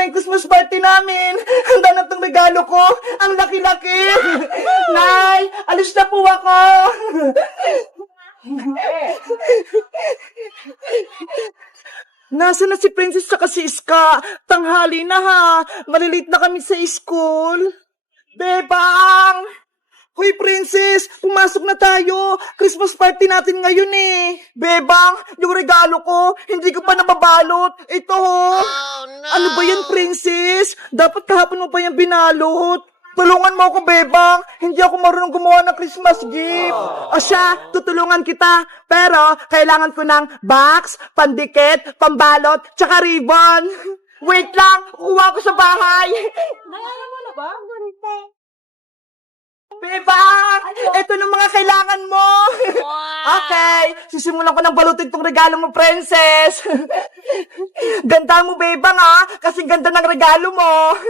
na yung Christmas party namin. Handa na tong regalo ko. Ang laki-laki. Nay, alis na po ako. Nasaan na si Princess saka si Iska? Tanghali na ha. Malilate na kami sa school. Bebang! Hoy, Princess! Pumasok na tayo! Christmas party natin ngayon eh! Bebang! Yung regalo ko, hindi ko pa nababalot! Ito ho! Oh, no. Ano ba yan, Princess? Dapat kahapon mo pa yan binalot! Tulungan mo ako, Bebang! Hindi ako marunong gumawa ng Christmas gift! O siya, tutulungan kita! Pero, kailangan ko ng box, pandikit, pambalot, tsaka ribbon! Wait lang! Kuha ko sa bahay! Nayara mo na ba? Bebang! Ito na mga kailangan mo! Okay, sisimulan ko ng balutin tong regalo mo, Princess! Ganda mo, Bebang, ha? Kasing ganda ng regalo mo!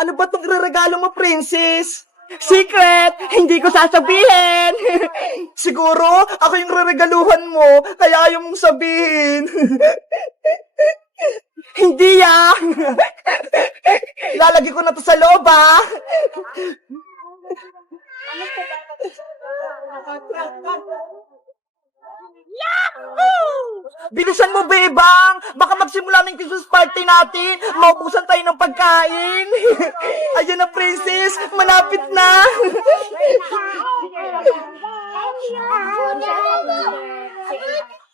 Ano ba tong regalo mo, Princess? Secret! Hindi ko sasabihin! Siguro, ako yung reregaluhan mo, kaya ayaw mong sabihin. Hindi, ah! Lalagay ko na to sa loob, ah! Bilisan mo, Bebang! Baka magsimula ng Christmas party natin! Maubusan tayo ng pagkain! Ayan na, Princess! Malapit na!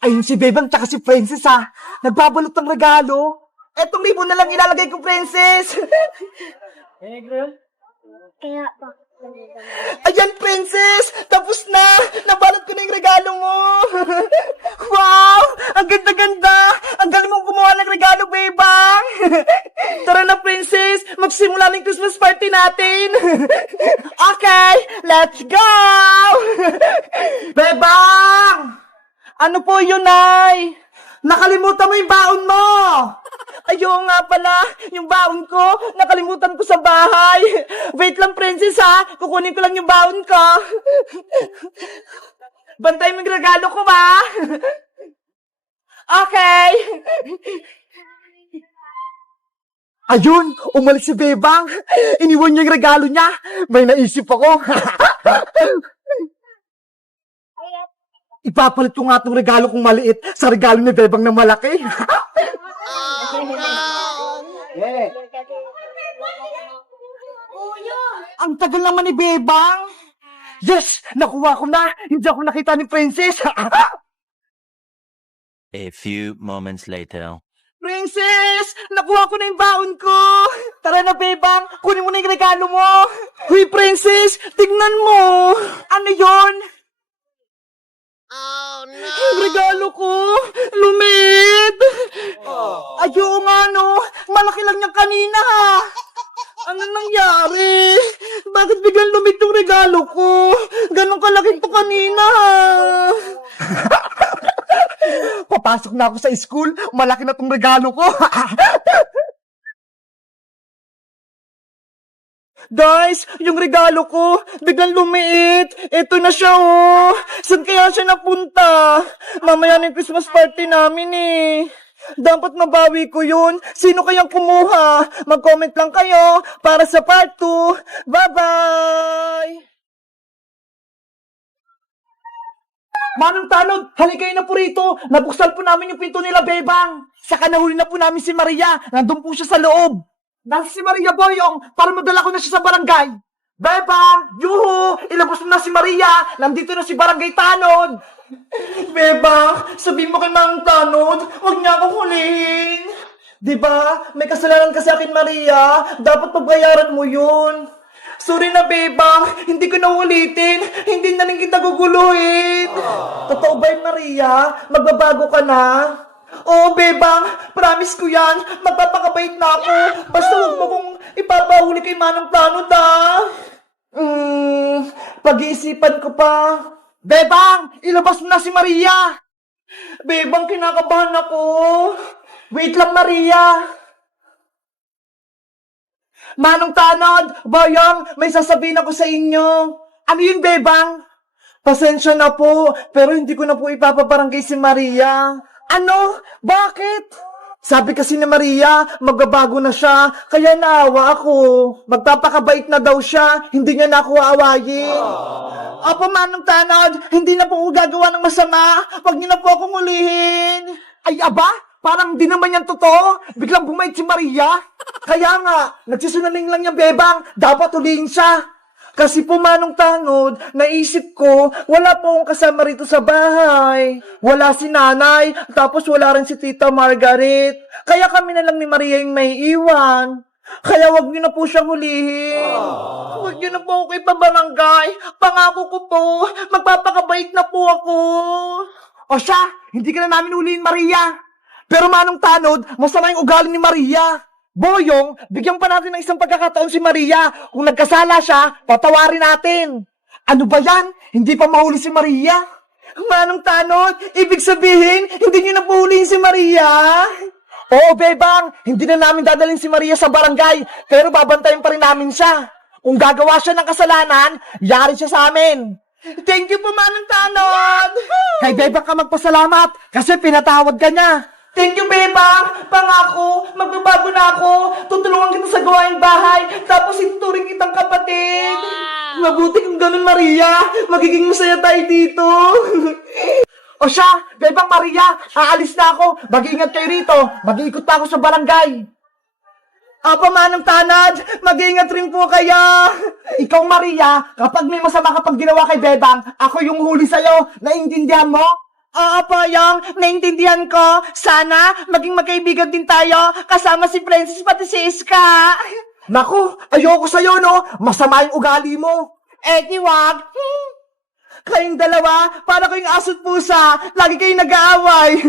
Ayun si Bebang tsaka si Princess, ha! Nagbabalot ng regalo! Etong ribbon na lang ilalagay ko, Princess! Kaya pa. Ayan, Princess! Tapos na! Nabalot ko na yung regalo mo! Wow! Ang ganda-ganda! Ang galing mong gumawa ng regalo, Bebang! Tara na, Princess! Magsimula ng Christmas party natin! Okay! Let's go! Bebang! Ano po yun, Nay? Nakalimutan mo yung baon mo! Ayaw nga pala, yung baon ko, nakalimutan ko sa bahay. Wait lang, Princess, ha? Kukunin ko lang yung baon ko. Bantay mo yung regalo ko, ba? Okay. Ayun, umalis si Bebang. Iniwan niya yung regalo niya. May naisip ako. Ipapalit ko nga itong regalo kong maliit sa regalo ni Bebang na malaki. Oh, no. Ang tagal naman ni Bebang. Yes! Nakuha ko na! Hindi ako nakita ni Princess! A few moments later. Princess! Nakuha ko na yung baon ko! Tara na, Bebang! Kunin mo na yung regalo mo! Huy, Princess! Tingnan mo! Ano yon? Oh, no. Yung regalo ko! Lumit! Ayaw nga, no? Malaki lang niyang kanina, ha? Ano nangyari? Bakit biglang lumit yung regalo ko? Ganon kalaki to kanina, ha? Papasok na ako sa school, malaki na tong regalo ko. Guys, yung regalo ko, biglang lumiit. Ito na siya, oh. Saan kaya siya napunta? Mamaya na yung Christmas party namin, eh. Dapat mabawi ko yun. Sino kayang kumuha? Mag-comment lang kayo para sa part 2. Bye-bye! Manong Tanod, halika na po rito. Nabuksan po namin yung pinto nila, Bebang. Saka nahuli na po namin si Maria. Nandun po siya sa loob. Nasa si Maria Boyong para madala ko na siya sa barangay. Bebang! Yuhu! Ilabas mo na si Maria! Nandito na si Barangay Tanod! Bebang! Sabihin mo kay Manong Tanod, huwag niya akong hulihin! Diba? May kasalanan ka sa akin, Maria. Dapat pagbayaran mo yun. Sorry na, Bebang. Hindi ko na ulitin. Hindi na rin kita guguluhin. Totoo ba yun, Maria? Magbabago ka na? Oo, Bebang. Promise ko yan. Magpapakabait na ako. Basta huwag mo kong ipapahuli kay Manong Tanod, ah. Pag-iisipan ko pa. Bebang! Ilabas mo na si Maria! Bebang, kinakabahan ako. Wait lang, Maria. Manong Tanod, Boyong, may sasabihin ako sa inyo. Ano yun, Bebang? Pasensya na po, pero hindi ko na po ipapabarangay si Maria. Ano? Bakit? Sabi kasi ni Maria, magbabago na siya, kaya naawa ako. Magpapakabait na daw siya, hindi niya na ako aawayin. Opo, Manong Tanod, hindi na po ako gagawa ng masama. Huwag niyo na po akong ulihin. Ay, aba, parang di naman yan totoo. Biglang bumait si Maria. Kaya nga, nagsisinungaling lang yung bebang, dapat ulihin siya. Kasi po, Manong Tanod, naisip ko, wala po akong kasama rito sa bahay. Wala si nanay, tapos wala rin si Tita Margaret. Kaya kami na lang ni Maria yung may iwan. Kaya wag niyo na po siyang hulihin. Wag niyo na po ako ipabarangay. Pangako ko po, magpapakabait na po ako. O siya, hindi ka na namin hulihin, Maria. Pero Manong Tanod, masama yung ugali ni Maria. Boyong, bigyan pa natin ng isang pagkakataon si Maria. Kung nagkasala siya, patawarin natin. Ano ba yan? Hindi pa mahuli si Maria? Manong Tanod, ibig sabihin, hindi niyo na puhulihin si Maria? Oo, Bebang, hindi na namin dadalhin si Maria sa barangay, pero babantayan pa rin namin siya. Kung gagawa siya ng kasalanan, yari siya sa amin. Thank you po, Manong Tanod! Kay Bebang ka magpasalamat, kasi pinatawad ka niya. Thank you, Bebang! Pangako, magbabago na ako. Tutulungan kita sa gawaing bahay, tapos ituturing kitang kapatid. Mabuti kung ganun, Maria. Magiging masaya tayo dito. O siya, Bebang Maria, aalis na ako. Mag-iingat kayo rito. Mag-iikot pa ako sa barangay. Apa, Manong Tanod, mag-iingat rin po kayo. Ikaw, Maria, kapag may masama kapag ginawa kay Bebang, ako yung huli sa'yo. Naiintindihan mo? Oo po, Yung. Naintindihan ko. Sana maging magkaibigan din tayo kasama si Princess pati si Iska. Naku, ayoko sa'yo, no? Masama yung ugali mo. Eh, di wag. Kayong dalawa, para kayong aso't pusa. Lagi kayong nag-aaway.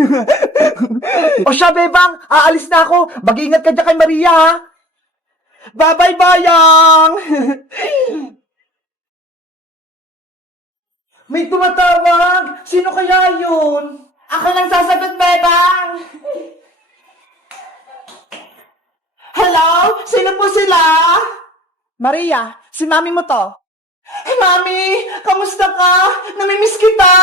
O siya, Bebang, aalis na ako. Mag-iingat ka dyan kay Maria, ha? Bye-bye, Bayang. May tumatawag! Sino kaya yun? Ako lang sasagot, Bebang! Hello? Sino po sila? Maria, si Mami mo to. Mami, kamusta ka? Namimiss kita!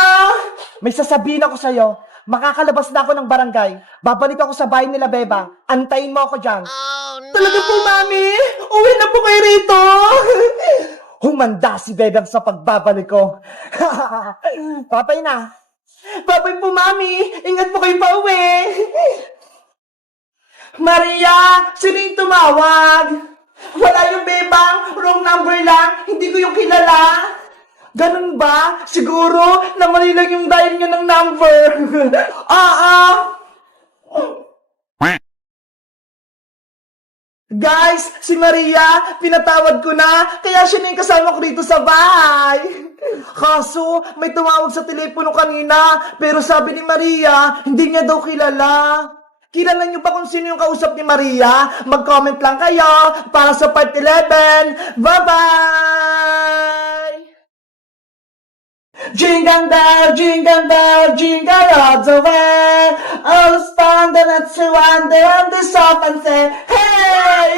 May sasabihin ako sa'yo. Makakalabas na ako ng barangay. Babalik ako sa bahay nila, Bebang. Antayin mo ako dyan. Oh, no. Talaga po, Mami? Uwi na po kayo rito! Humanda si Bebang sa pagbabalik ko. Papay na. Papay po, Mami. Ingat po kayo pa uwi. Maria, sino yung tumawag? Wala yung Bebang. Wrong number lang. Hindi ko yung kilala. Ganun ba? Siguro na mali lang yung dial nyo ng number. Guys, si Maria, pinatawad ko na, kaya siya na yung kasama ko dito sa bahay. Kaso, may tumawag sa telepono kanina, pero sabi ni Maria, hindi niya daw kilala. Kilala niyo ba kung sino yung kausap ni Maria? Mag-comment lang kayo para sa part 11. Bye-bye! Jingle bell, jingle all the way. All the fun that you wander on the soft and say, hey!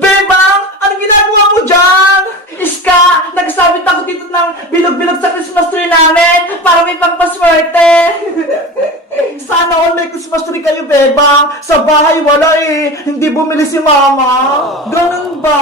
Bebang, anong ginagawa mo dyan? Iska, nagsabit ako dito ng bilog-bilog sa Christmas tree namin para may pangpaswerte. Sana all may Christmas tree kayo, Bebang. Sa bahay wala eh. Hindi bumili si Mama. Ganun ba?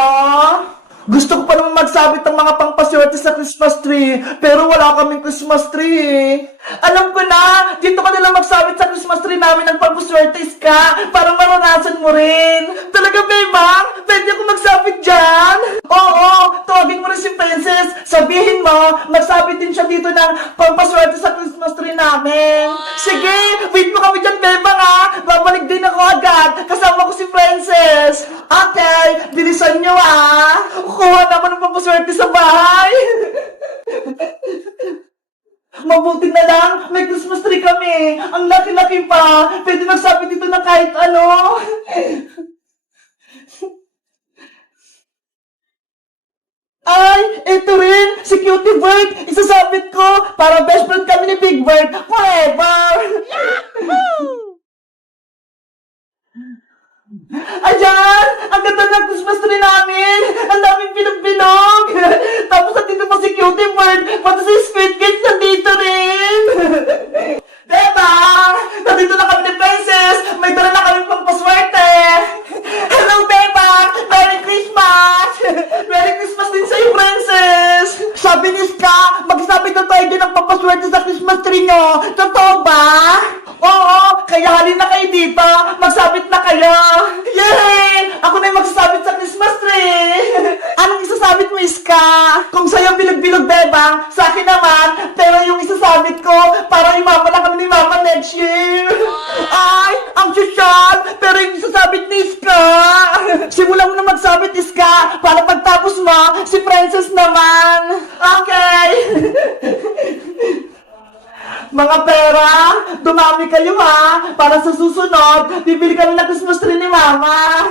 Gusto ko pa naman magsabit ng mga pangpaswerte sa Christmas tree, pero wala kaming Christmas tree. Alam ko na, dito ka nila magsabit sa Christmas tree namin ng pangpaswerte, Iska, para maranasan mo rin. Talaga, Bebang? Pwede ako magsabit dyan? Oo, tawagin mo rin si Princess. Sabihin mo, magsabit din siya dito ng pangpaswerte sa Christmas tree namin. Sige, wait mo kami dyan, Bebang, ha? Babalik din ako agad. Kasama ko si Princess. Okay, bilisan nyo, ha? Kuha na ako ng pampaswerte sa bahay. Mabuti na lang, may Christmas tree kami. Ang laki-laki pa. Pwede magsabit dito ng kahit ano. Ay, ito rin, si Cutie Bird. Isasabit ko para best friend kami ni Big Bird forever. Ayan! Ang ganda ng Christmas tree namin! Ang daming binog-binog! Tapos nandito pa si Cutie Bird, pati si Squid Kids nandito rin! Bebang! Nandito na kami ni Princess! May dala na kami pang paswerte! Hello, Bebang! Merry Christmas! Merry Christmas din sa'yo, Princess! Sabi ni Ska, magsabi na tayo din ng papaswerte sa Christmas tree nyo! Totoo ba? Oo! Kaya halin na kayo dito! Magsabit na kayo! Yay! Ako na yung magsasabit sa Christmas tree! Anong isasabit mo, Iska? Kung sa'yo bilog-bilog, Bebang, sa akin naman, pero yung isasabit ko, para imama na kami ni Mama next year! Ay! Ang sosyal! Pero yung isasabit ni Iska! Simulan mo na magsabit, Iska! Para pagtapos mo, si Princess naman! Okay! Mga pera, dumami kayo ha! Para sa susunod, bibili kami ng Christmas tree ni Mama!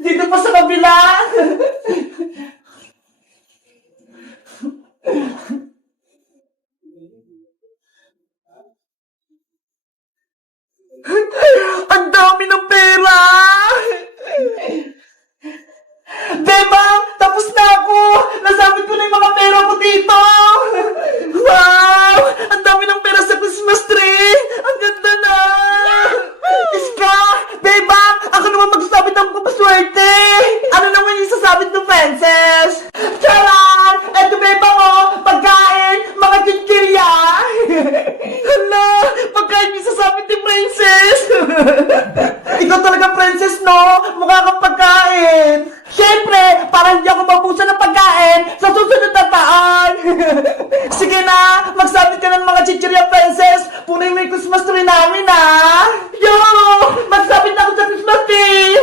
Dito pa sa kabila! Ang dami ng pera! Diba? Tapos na ako! Nasabit ko na yung mga pera ko dito! Wow! Ang dami ng pera sa Christmas tree! Ang ganda na! Iska! Diba? Ako naman magsasabit ng papaswerte! Ano naman yung sasabit ng Princess? Charan! Eto Beba ko! Pagkain! Mga chichirya! Hala! Pagkain yung sasabit ni Princess! Ikaw talaga, Princess, no? Mukha kang pagkain! Siyempre, para hindi ako mabusa ng pagkain sa susunod na taon! Sige na, magsabit ka ng mga chichirya, Princess! Punin mo yung Christmas tree namin, ha? Yo! Magsabit na ako sa Christmas tree!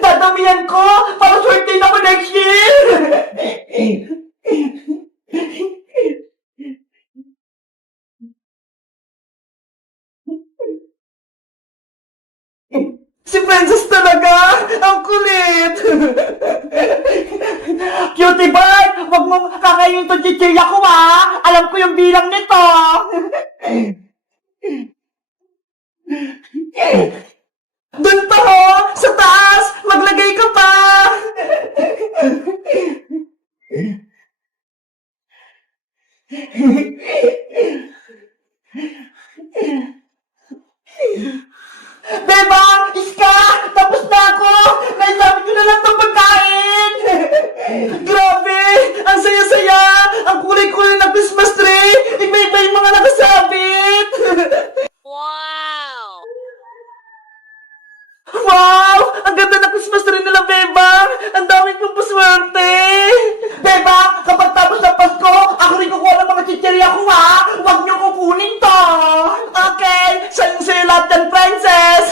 Dadamihan ko para swerte na ako next year! Si Princess talaga! Ang kulit! Cutie bird! Huwag mong kakainin itong chichirya ko, ha! Alam ko yung bilang nito! Doon pa, ho! Sa taas! Maglagay ka pa! Beba! Iska! Tapos na ako! Naisabit ko na lang itong pagkain! Grabe! Ang saya-saya! Ang kulay-kulay na Christmas tree! Iba-iba yung mga nakasabit! Wow! Wow! Ang ganda na Christmas tree nila, Beba! Ang daming pong paswerte! Beba! Kapag tapos ng Pasko, ako rin kukuha ng mga chichirya ko, ha! Huwag niyo kukunin to! Okay! Sa'yo lahat yan, Princess!